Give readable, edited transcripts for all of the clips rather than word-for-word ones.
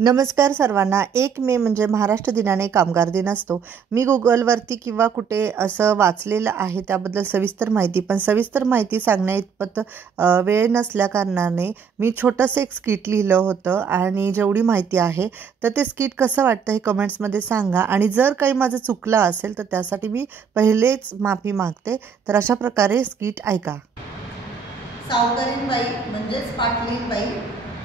नमस्कार सर्वांना। 1 मे म्हणजे महाराष्ट्र दिनाने कामगार दिन असतो। मी गुगलवरती किंवा कुठे असं वाचलेलं आहे त्याबद्दल सविस्तर माहिती, पण सविस्तर माहिती सांगण्या इतपत वेळ नसल्या कारणाने मी छोटंसं एक स्किट लिहिलं होतं आणि जेवढी माहिती आहे तर ते स्किट कसं वाटतं हे कमेंट्समध्ये सांगा आणि जर काही माझं चुकलं असेल तर त्यासाठी मी पहिलेच माफी मागते। तर अशा प्रकारे स्किट ऐका। सावकारीणबाई म्हणजेच पाटलीणबाई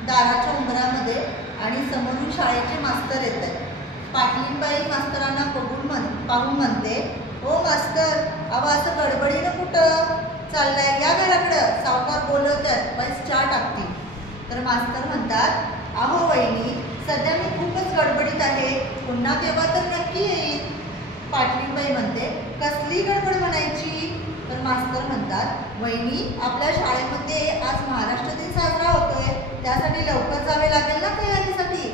दाराच्या उंबरामध्ये आणि समोरून शाळेचे मास्तर येत आहेत। पाटलीणबाई मास्तरांना पाहून म्हणते, "ओ मास्तर, अहो असं गडबडीनं कुठं चाललाय? या घराकडं, सावकार बोलवतात, पैसे चहा टाकतील." तर मास्तर म्हणतात, "अहो वहिनी, सध्या मी खूपच गडबडीत आहे, पुन्हा केव्हा तर नक्की येईल." पाटलीणबाई म्हणते, "कसली गडबड म्हणायची?" तर मास्तर म्हणतात, "वहिनी, आपल्या शाळेमध्ये आज महाराष्ट्र दिन साजरा होतोय, त्यासाठी लवकर जावे लागेल ना तयारीसाठी."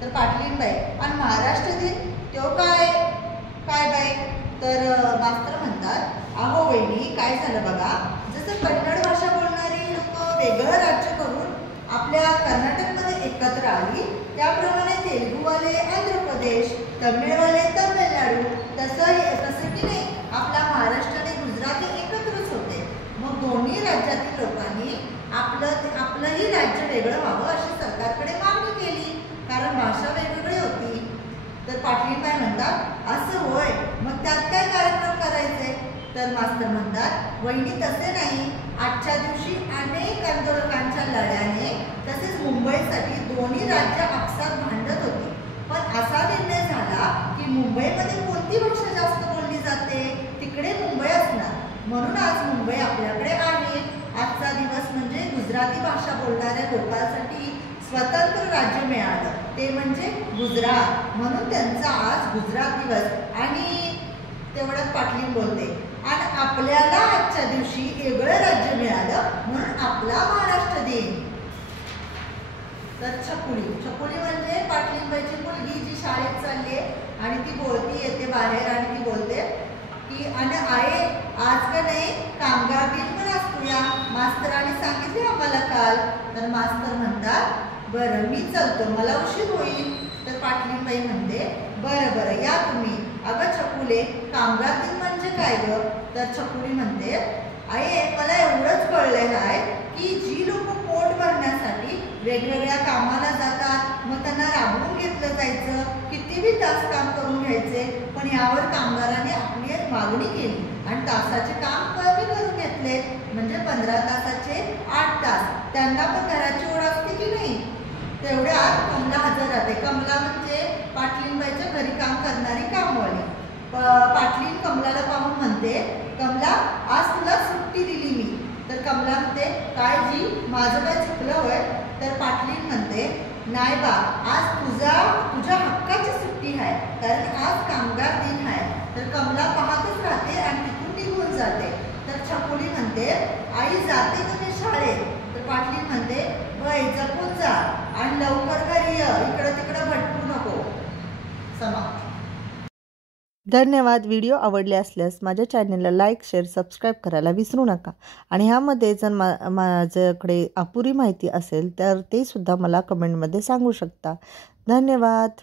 तर पाटलीणबाई, "आणि महाराष्ट्र दिन तो काय काय बाई?" तर मास्तर म्हणतात, "अहो वहिनी, काय झालं बघा, जसं कन्नड भाषा बोलणारी लोक वेगळं राज्य करून आपल्या कर्नाटकमध्ये एकत्र आली, त्याप्रमाणे तेलुगूवाले आंध्र प्रदेश, तमिळवाले तमिळनाडू, तसं की नाही आपला महाराष्ट्र आणि गुजरात एकत्रच होते. मग दोन्ही राज्यातील लोकांनी आपलंही राज्य वेगळं व्हावं अशी सरकारकडे मागणी केली, कारण भाषा वेगवेगळी होती." तर पाटलीणबाई म्हणतात, "असं होय, मग त्यात काय कार्यक्रम करायचे?" तर मास्तर म्हणतात, "वहिनी, तसे नाही, आजच्या दिवशी अनेक आंदोलकांच्या लढ्याने तसेच मुंबईसाठी दोन्ही राज्य आपसात भांडत होती, पण असा निर्णय झाला की मुंबईमध्ये कोणती भाषा जास्त बोलली जाते तिकडे मुंबई असणार, म्हणून आज मुंबई आपल्याकडे आहे. आजचा दिवस म्हणजे गुजराती भाषा बोलणाऱ्या लोकांसाठी स्वतंत्र राज्य मिळालं, ते म्हणजे गुजरात, म्हणून त्यांचा आज गुजरात दिवस." आणि तेवढ्यात पाटलीण बोलते, "आणि आपल्याला आजच्या दिवशी वेगळं राज्य मिळालं म्हणून आपला महाराष्ट्र दिन." तर छकुली म्हणजे पाटलीणबाईची मुलगी जी शाळेत चालली आणि ती येते बाहेर आणि ती बोलते की, "आणि आहे आज का नाही कामगार दिन पण असतो, या मास्तरांनी सांगितले आम्हाला काल." तर मास्तर म्हणतात, "बरं, मी चलतो, मला उशीर होईल." तर पाटलीणबाई म्हणते, बरं या तुम्ही." "अगं छकुले, कामगार दिन म्हणजे काय ग?" तर छकुली म्हणते, "आई, मला एवढंच कळलं आहे की जी लोक पोट भरण्यासाठी वेगवेगळ्या कामाला जातात, मग त्यांना राबवून घेतलं जायचं, कितीही तास काम करून घ्यायचे, पण यावर कामगारांनी आपली मागणी केली आणि तासाचे काम कमी करून घेतले, म्हणजे 15 तासाचे 8 तास. त्यांना पण घराची ओढ असते की नाही, तेवढ्यात कमला हजर राहते." कमला म्हणजे पाटलीणबाईच्या घरी काम करणारी कामवाली. पाटलीण कमलाला पाहून म्हणते, "कमला, आज तुला सुट्टी दिली मी." तर कमला म्हणते, "काय जी, माझं काय चुकलं होय?" तर पाटलीण म्हणते, "नाही बा, आज तुझ्या हक्काची सुट्टी आहे, कारण आज कामगार दिन आहे." तर कमला पाहतच राहते आणि तिथून निघून जाते. तर छकुली म्हणते, "आई, जाते का मी शाळेत?" तर पाटलीण म्हणते, "वय, जपून जा आणि लवकर घरी ये, इकडं तिकडं भटकू नको." समाप्त. धन्यवाद। व्हिडिओ आवडले असल्यास माझ्या चॅनलला लाईक, शेअर, सबस्क्राईब करायला विसरू नका आणि ह्यामध्ये जर माझ्याकडे अपुरी माहिती असेल तर ते सुद्धा मला कमेंटमध्ये सांगू शकता। धन्यवाद।